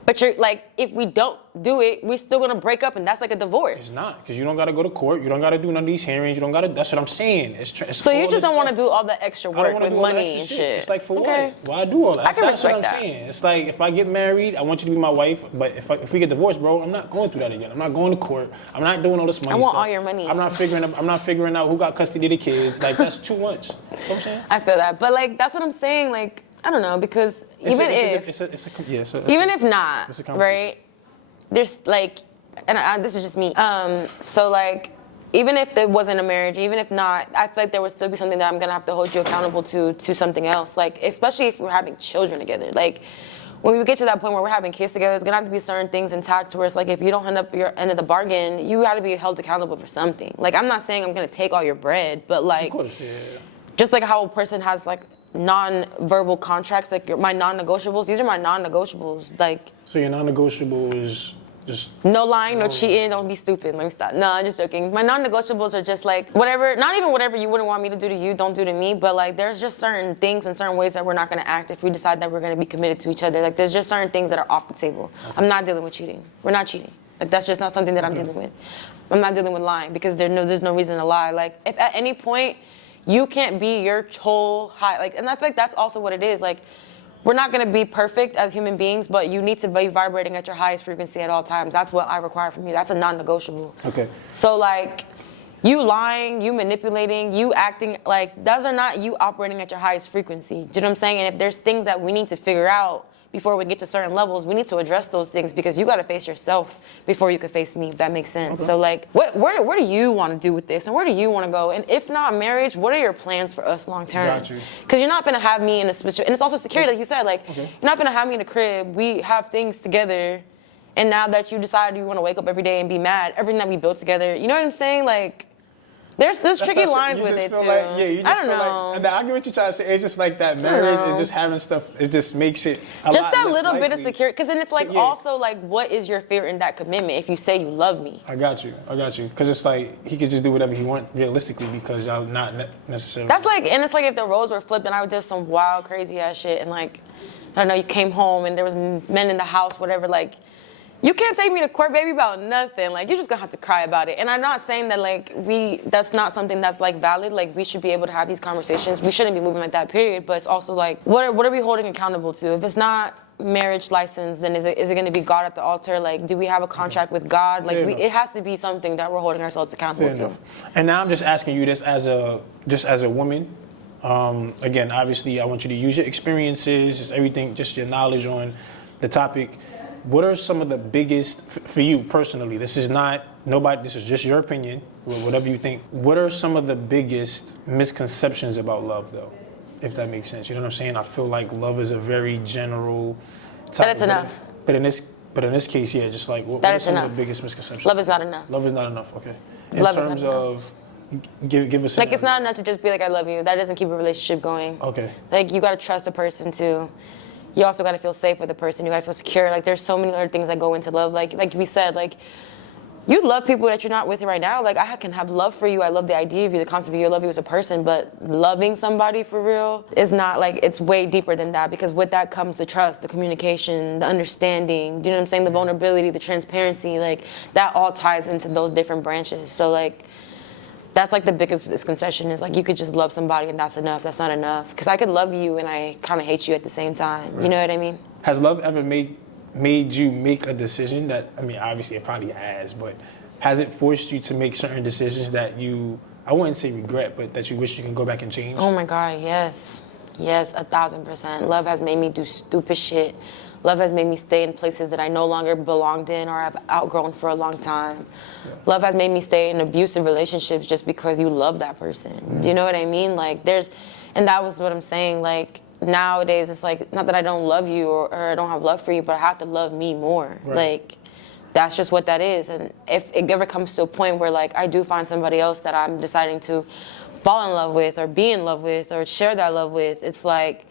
But you're like, if we don't do it, we're still gonna break up, and that's like a divorce. It's not, because you don't gotta go to court. You don't gotta do none of these hearings. You don't gotta. That's what I'm saying. It's so you just don't want to do all the extra work with money and shit. It's like, for what? Why do all that? I can respect that's what I'm saying. It's like, if I get married, I want you to be my wife. But if we get divorced, bro, I'm not going through that again. I'm not going to court. I'm not doing all this money. I want stuff. all your money. I'm not figuring out who got custody of the kids. Like, that's too much. You know what I'm saying? I feel that, but like, that's what I'm saying. Like, I don't know, because even if not, right? There's like, and this is just me. So like, even if there wasn't a marriage, even if not, I feel like there would still be something that I'm gonna have to hold you accountable to something else. Like, especially if we're having children together. Like, when we get to that point where we're having kids together, there's gonna have to be certain things intact where it's like, if you don't end up your end of the bargain, you gotta be held accountable for something. Like, I'm not saying I'm gonna take all your bread, but like, of course, yeah. Just like how a person has like non-verbal contracts, like my non-negotiables, these are my non-negotiables. Like, so your non-negotiable is just no lying, no cheating, don't be stupid. Let me stop. No, I'm just joking. My non-negotiables are just like whatever, not even whatever you wouldn't want me to do to you, don't do to me, but like there's just certain things and certain ways that we're not gonna act if we decide that we're gonna be committed to each other. Like, there's just certain things that are off the table. Okay. I'm not dealing with cheating. We're not cheating. Like, that's just not something that I'm dealing with. I'm not dealing with lying because there's no reason to lie. Like, if at any point you can't be your whole high, like, and I feel like that's also what it is. Like, we're not gonna be perfect as human beings, but you need to be vibrating at your highest frequency at all times. That's what I require from you. That's a non-negotiable. Okay. So like, you lying, you manipulating, you acting, like, those are not you operating at your highest frequency. Do you know what I'm saying? And if there's things that we need to figure out before we get to certain levels, we need to address those things because you gotta face yourself before you can face me, if that makes sense. Okay. So like, where do you wanna do with this? And where do you wanna go? And if not marriage, what are your plans for us long term? Got you. Because you're not gonna have me in a specific, and it's also security, like you said, like, you're not gonna have me in a crib, we have things together, and now that you decide you wanna wake up every day and be mad, everything that we built together, you know what I'm saying? Like, there's tricky lines with it too. Like, I don't know. Like, I get what you're trying to say. It's just like that marriage and just having stuff. It just makes it just that little bit of security. Because then it's like also like, what is your fear in that commitment if you say you love me? I got you. Because it's like he could just do whatever he wants realistically because y'all not necessarily. That's like, and it's like if the roles were flipped and I would do some wild, crazy ass shit and like, I don't know, you came home and there was men in the house, whatever, like. You can't take me to court, baby, about nothing. Like, you're just gonna have to cry about it. And I'm not saying that, like, that's not something that's, like, valid. Like, we should be able to have these conversations. We shouldn't be moving at that period. But it's also, like, what are we holding accountable to? If it's not marriage license, then is it gonna be God at the altar? Like, do we have a contract with God? Like, it has to be something that we're holding ourselves accountable to. And now I'm just asking you this as a woman. Again, obviously, I want you to use your experiences, just everything, just your knowledge on the topic. What are some of the biggest, for you personally, this is not nobody, this is just your opinion, whatever you think. What are some of the biggest misconceptions about love, though, if that makes sense? You know what I'm saying? I feel like love is a very general topic. That it's enough. But in this case, yeah, just like, what are some of the biggest misconceptions? Love is not enough. Love is not enough, okay. Love is not enough. Give us like, it's not enough to just be like, I love you. That doesn't keep a relationship going. Okay. Like, you gotta trust a person too. You also gotta feel safe with the person. You gotta feel secure. Like, there's so many other things that go into love. Like we said, like, you love people that you're not with right now. Like, I can have love for you. I love the idea of you, the concept of you. I love you as a person. But loving somebody for real is not, like, it's way deeper than that. Because with that comes the trust, the communication, the understanding. Do you know what I'm saying? The vulnerability, the transparency. Like, that all ties into those different branches. So, like, that's like the biggest misconception is like, you could just love somebody and that's enough. That's not enough. Because I could love you and I kind of hate you at the same time. Right. You know what I mean? Has love ever made you make a decision that, I mean, obviously it probably has, but has it forced you to make certain decisions that you, I wouldn't say regret, but that you wish you can go back and change? Oh my God, yes. Yes, 1,000%. Love has made me do stupid shit. Love has made me stay in places that I no longer belonged in or have outgrown for a long time. Yeah. Love has made me stay in abusive relationships just because you love that person. Mm-hmm. Do you know what I mean? Like, and that was what I'm saying, like, nowadays it's like, not that I don't love you or I don't have love for you, but I have to love me more. Right. Like, that's just what that is. And if it ever comes to a point where like I do find somebody else that I'm deciding to fall in love with or be in love with or share that love with, it's like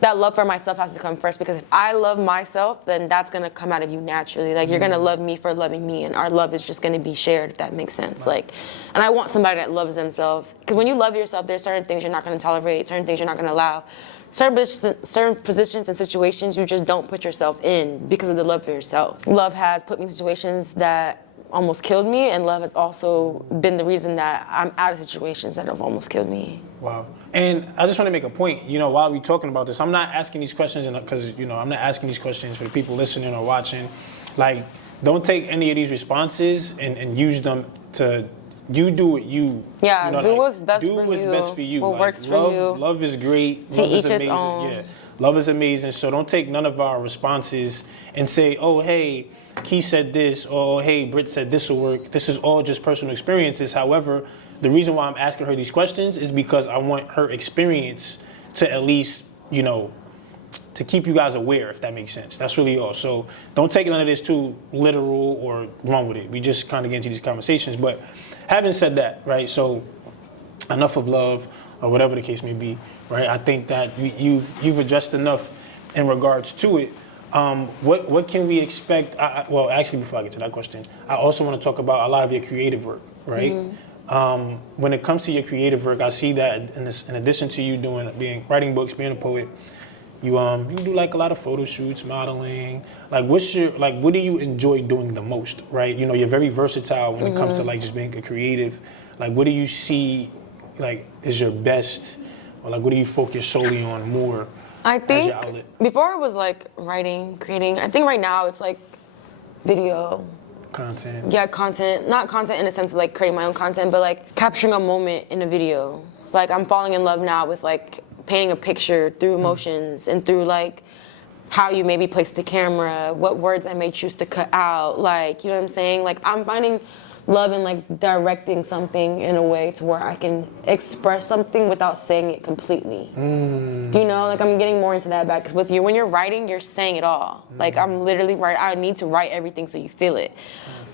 that love for myself has to come first, because if I love myself, then that's gonna come out of you naturally. Like, you're gonna love me for loving me, and our love is just gonna be shared, if that makes sense. Like, and I want somebody that loves themselves, because when you love yourself, there's certain things you're not gonna tolerate, certain things you're not gonna allow, certain positions and situations you just don't put yourself in because of the love for yourself. Love has put me in situations that almost killed me, and love has also been the reason that I'm out of situations that have almost killed me. Wow. And I just want to make a point, while we're talking about this, I'm not asking these questions because, I'm not asking these questions for the people listening or watching. Like, don't take any of these responses and use them to, you do what you... Yeah, do what's best for you. Do what's best for you. What works for you. Love is great. To each its own. Yeah, love is amazing. So don't take none of our responses and say, oh, hey, Key said this, or hey, Britt said this will work. This is all just personal experiences. However, the reason why I'm asking her these questions is because I want her experience to at least, to keep you guys aware, if that makes sense. That's really all. So don't take none of this too literal or wrong with it. We just kind of get into these conversations. But having said that, right, so enough of love, or whatever the case may be, right? I think that you've addressed enough in regards to it. What can we expect? Well, actually, before I get to that question, I also want to talk about a lot of your creative work, right? Mm-hmm. When it comes to your creative work, I see that in addition to you writing books, being a poet, you do like a lot of photo shoots, modeling. Like, what do you enjoy doing the most, right? You're very versatile when it comes to like just being a creative. Like, what do you see like is your best, or like what do you focus solely on more? I think before it was like writing, creating. I think right now it's like video. Content. Yeah, content. Not content in the sense of like creating my own content, but like capturing a moment in a video. Like, I'm falling in love now with like painting a picture through emotions and through like how you maybe place the camera, what words I may choose to cut out. Like, you know what I'm saying? Like, I'm finding love in like directing something in a way to where I can express something without saying it completely. Do you know? Like, I'm getting more into that back, because with you, when you're writing, you're saying it all. Like, I'm literally I need to write everything so you feel it.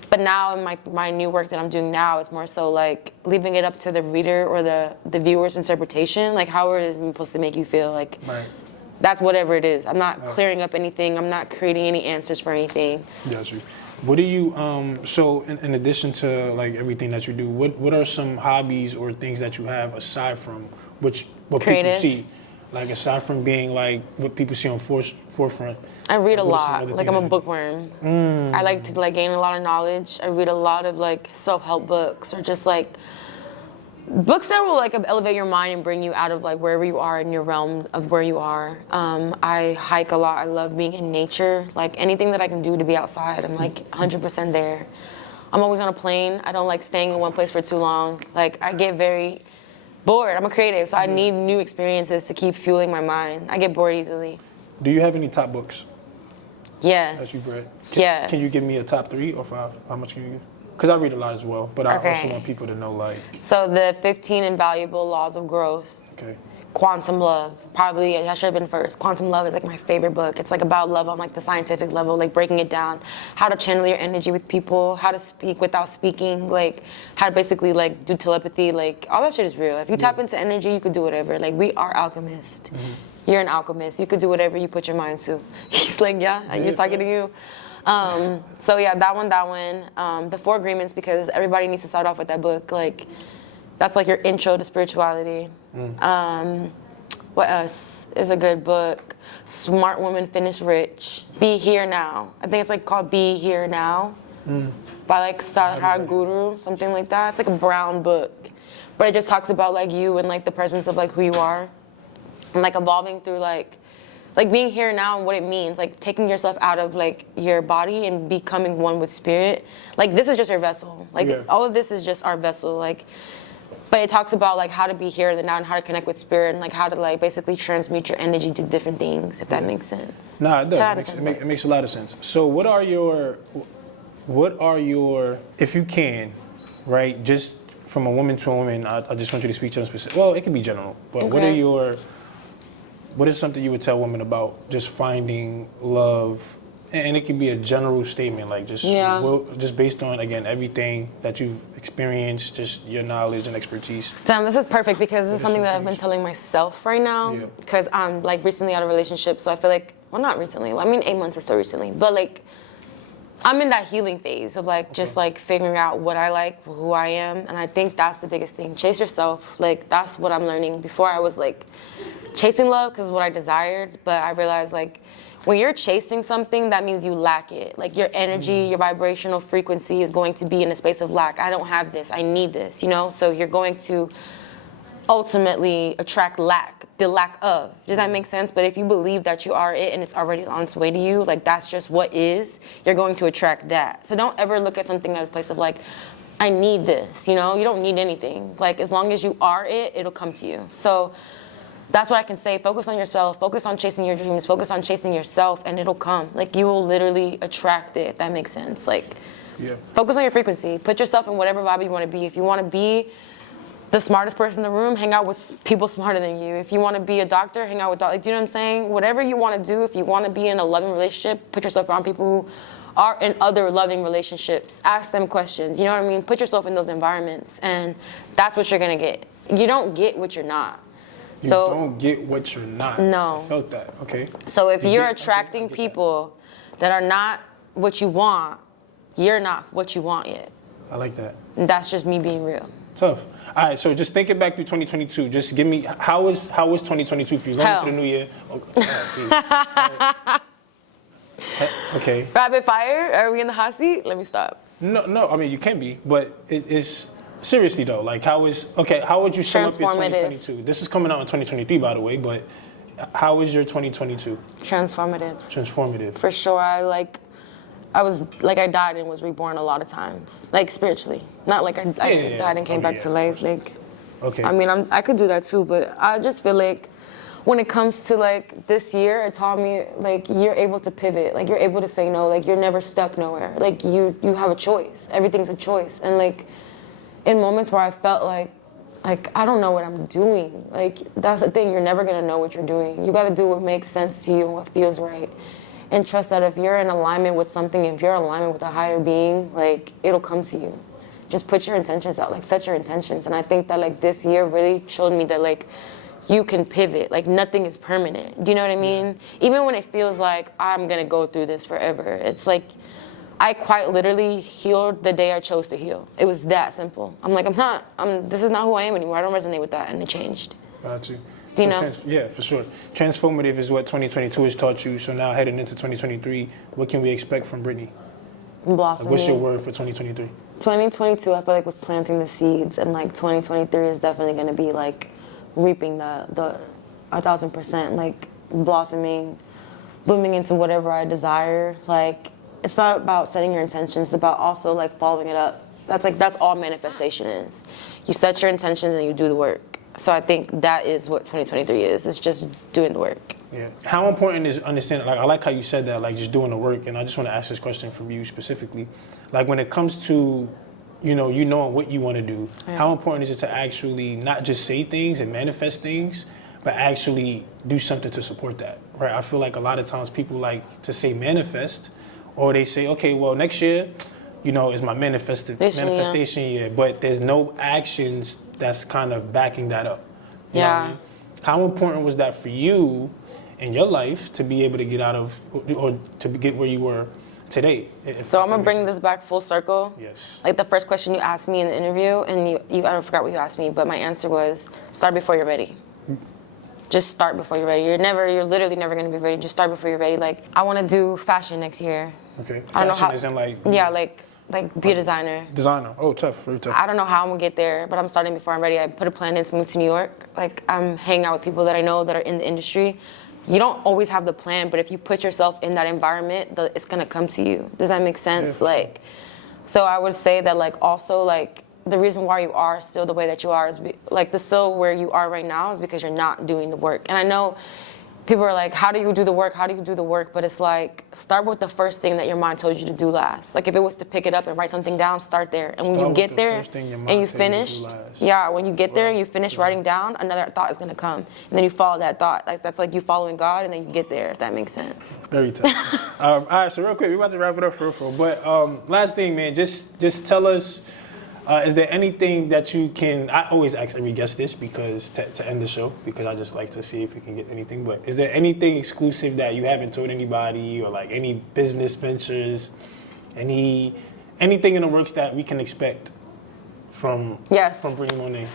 But now in my new work that I'm doing now, it's more so like leaving it up to the reader or the viewer's interpretation. Like, how it is supposed to make you feel. Like, that's whatever it is. I'm not clearing up anything. I'm not creating any answers for anything. Got you. What do you, so in addition to like everything that you do, what are some hobbies or things that you have aside from what creative people see? Like, aside from being like what people see on forefront. I read a lot. Like, I'm a bookworm. I like to like gain a lot of knowledge. I read a lot of like self-help books, or just like books that will like elevate your mind and bring you out of like wherever you are in your realm of where you are. I hike a lot. I love being in nature. Like, anything that I can do to be outside, I'm like 100% there. I'm always on a plane. I don't like staying in one place for too long. Like, I get very bored. I'm a creative, so I need new experiences to keep fueling my mind. I get bored easily. Do you have any top books? Yes. That you've read? Yes. Can you give me a top 3 or 5? How much can you give? Because I read a lot as well, but I also want people to know, like... So, the 15 Invaluable Laws of Growth. Okay. Quantum Love. Probably, I should have been first. Quantum Love is like my favorite book. It's like about love on like the scientific level, like breaking it down. How to channel your energy with people, how to speak without speaking, like how to basically like do telepathy, like all that shit is real. If you tap into energy, you could do whatever. Like, we are alchemists. You're an alchemist. You could do whatever you put your mind to. He's like, yeah, you're talking to you. So yeah, that one. The 4 Agreements, because everybody needs to start off with that book. Like, that's like your intro to spirituality. What else is a good book? Smart Woman Finish Rich. Be Here Now. I think it's like called Be Here Now by like Sadhguru, something like that. It's like a brown book, but it just talks about like you and like the presence of like who you are, and like evolving through like being here now and what it means, like taking yourself out of like your body and becoming one with spirit. Like, this is just your vessel. Like, all of this is just our vessel. Like, but it talks about like how to be here and now and how to connect with spirit and like how to like basically transmute your energy to different things, if that makes sense. No, it does. It makes a lot of sense. So what are your, if you can, right, just from a woman to a woman, I just want you to speak to them specific. Well, it can be general, but what are your what is something you would tell women about just finding love? And it could be a general statement, like just just based on, again, everything that you've experienced, just your knowledge and expertise. Damn, this is perfect because this is something that I've been telling myself right now. Because I'm like recently out of a relationship, so I feel like, well, not recently. I mean, 8 months is still recently, but like I'm in that healing phase of like just like figuring out what I like, who I am, and I think that's the biggest thing. Chase yourself. Like that's what I'm learning. Before I was like chasing love because what I desired, but I realized like, when you're chasing something, that means you lack it. Like your energy, your vibrational frequency is going to be in a space of lack. I don't have this, I need this, you know? So you're going to ultimately attract lack, the lack of. Does that make sense? But if you believe that you are it and it's already on its way to you, like that's just what is, you're going to attract that. So don't ever look at something at a place of like, I need this, you know? You don't need anything. Like as long as you are it, it'll come to you. So that's what I can say. Focus on yourself. Focus on chasing your dreams. Focus on chasing yourself, and it'll come. Like you will literally attract it. If that makes sense. Like, focus on your frequency. Put yourself in whatever vibe you want to be. If you want to be the smartest person in the room, hang out with people smarter than you. If you want to be a doctor, hang out with doctors. Like, do you know what I'm saying? Whatever you want to do. If you want to be in a loving relationship, put yourself around people who are in other loving relationships. Ask them questions. You know what I mean? Put yourself in those environments, and that's what you're gonna get. You don't get what you're not. You don't get what you're not. No. I felt that. Okay. So if you're attracting people that are not what you want, you're not what you want yet. I like that. And that's just me being real. Tough. All right, so just thinking back through 2022, just give me, how was 2022 for you? Going into the new year. Okay. Rapid fire? Are we in the hot seat? Let me stop. No, I mean, you can be, but it's, seriously though, like how would you sum up your 2022? This is coming out in 2023, by the way, but how was your 2022? Transformative. For sure. I died and was reborn a lot of times, like spiritually. Not like I died and came back to life. Like, okay. I mean, I could do that too, but I just feel like when it comes to like this year, it taught me like you're able to pivot, like you're able to say no, like you're never stuck nowhere. Like you have a choice. Everything's a choice, and like. In moments where I felt like I don't know what I'm doing. Like, that's the thing, you're never gonna know what you're doing. You gotta do what makes sense to you and what feels right. And trust that if you're in alignment with something, if you're in alignment with a higher being, like, it'll come to you. Just put your intentions out, like, set your intentions. And I think that, like, this year really showed me that, like, you can pivot. Like, nothing is permanent. Do you know what I mean? Even when it feels like I'm gonna go through this forever, it's like, I quite literally healed the day I chose to heal. It was that simple. I'm like, this is not who I am anymore. I don't resonate with that, and it changed. Got you. Do you know? Yeah, for sure. Transformative is what 2022 has taught you. So now heading into 2023, what can we expect from Brittany? Blossoming. What's your word for 2023? 2022, I feel like was planting the seeds, and like 2023 is definitely going to be like reaping the 1,000%, like blossoming, blooming into whatever I desire. Like, it's not about setting your intentions, it's about also like following it up. That's all manifestation is. You set your intentions and you do the work. So I think that is what 2023 is. It's just doing the work. Yeah. How important is understanding, like I like how you said that, like just doing the work, and I just want to ask this question from you specifically. Like when it comes to, you knowing what you want to do, how important is it to actually not just say things and manifest things, but actually do something to support that, right? I feel like a lot of times people like to say manifest, or they say, okay, well, next year, is my manifestation year, but there's no actions that's kind of backing that up. You know what I mean? How important was that for you in your life to be able to get out of, or to get where you were today? So I'm gonna bring this back full circle. Yes. Like the first question you asked me in the interview, and I don't forget what you asked me, but my answer was, start before you're ready. Just start before you're ready. You're literally never gonna be ready. Just start before you're ready. Like, I wanna do fashion next year. Okay. I don't know how. As in like. Yeah, like be a designer. Designer. Oh, tough. Very tough. I don't know how I'm gonna get there, but I'm starting before I'm ready. I put a plan in to move to New York. Like, I'm hanging out with people that I know that are in the industry. You don't always have the plan, but if you put yourself in that environment, it's gonna come to you. Does that make sense? Yeah. Like, so I would say that like also like the reason why you are still the way that you are is like the still where you are right now is because you're not doing the work. And I know people are like, how do you do the work? How do you do the work? But it's like, start with the first thing that your mind told you to do last. Like if it was to pick it up and write something down, start there. And when you get there and you finish, when you get there and you finish writing down, another thought is gonna come. And then you follow that thought. Like that's like you following God, and then you get there, if that makes sense. Very tough. All right, so real quick, we're about to wrap it up for real. But last thing, man, just tell us, is there anything that you can, I always ask every guest this because to end the show, because I just like to see if we can get anything, but is there anything exclusive that you haven't told anybody, or like any business ventures, anything in the works that we can expect from Brittany Monae?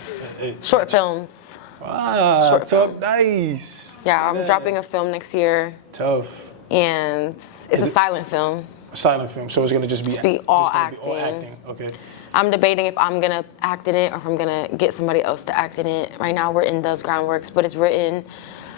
Short films. Short films. Nice. Yeah, I'm dropping a film next year. Tough. And it's a silent film. A silent film, so it's gonna just be all acting. Okay. I'm debating if I'm gonna act in it or if I'm gonna get somebody else to act in it. Right now we're in those groundworks, but it's written.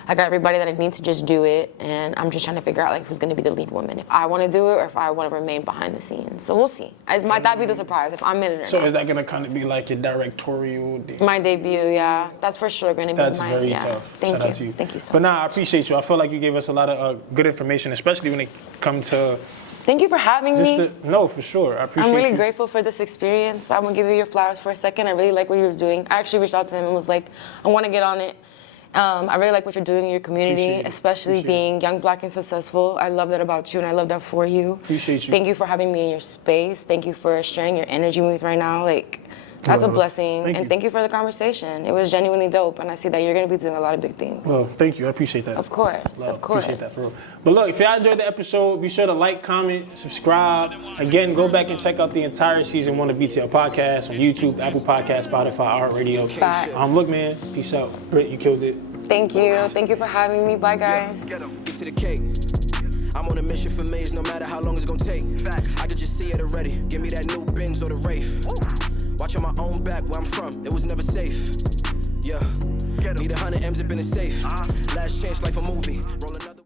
I got everybody that I need to just do it, and I'm just trying to figure out like who's gonna be the lead woman. If I want to do it or if I want to remain behind the scenes. So we'll see. Might that be the surprise if I'm in it or not. So is that gonna kind of be like your directorial debut? My debut, yeah. That's for sure gonna be That's very tough. Thank Shout out to you. Thank you so much. But nah, I appreciate you. I feel like you gave us a lot of good information, especially when it comes to. Thank you for having me. No, for sure. I appreciate I'm really you. grateful for this experience. I'm gonna give you your flowers for a second. I really like what you were doing. I actually reached out to him and was like, I wanna get on it. I really like what you're doing in your community, especially being young, Black, and successful. I love that about you, and I love that for you. Appreciate you. Thank you for having me in your space. Thank you for sharing your energy with me right now. Like, that's a blessing. Thank you for the conversation. It was genuinely dope, and I see that you're going to be doing a lot of big things. Well, thank you. I appreciate that. Of course, of course. Appreciate that, for real. But look, if y'all enjoyed the episode, be sure to like, comment, subscribe. Again, go back and check out the entire season 1 of BTL Podcast on YouTube, Apple Podcasts, Spotify, iHeartRadio. Look, man, peace out. Britt, you killed it. Thank you. Thank you for having me. Bye, guys. Get to the cake. I'm on a mission for maze, no matter how long it's gonna take. I could just see it already. Give me that new Benz or the Wraith. Watching my own back where I'm from, it was never safe. Yeah, need 100 M's up in the safe. Last chance, like a movie. Rolling